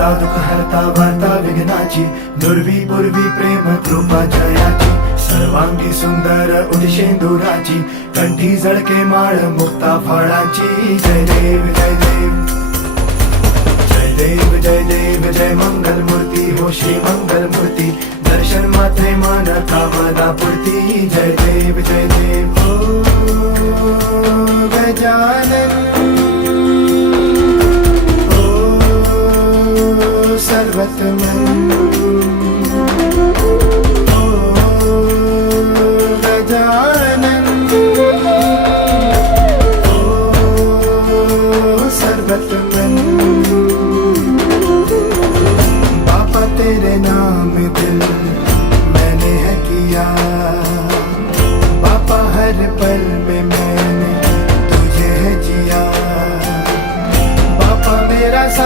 दाता दुःख हरता वार्ता विघ्नाची, दुर्वी पूर्वी प्रेम कृपा जयाची, सर्वांगी सुंदर उदिशेंदुराची, कंठी जळके माळ मुक्ता फळाची. जय देव जय देव जय देव जय देव जय मंगल मूर्ती हो श्री मंगल मूर्ती, दर्शन मात्रे मन कामना पूर्ती. जय देव जय देव ओ गजानन ओ सर्वतमन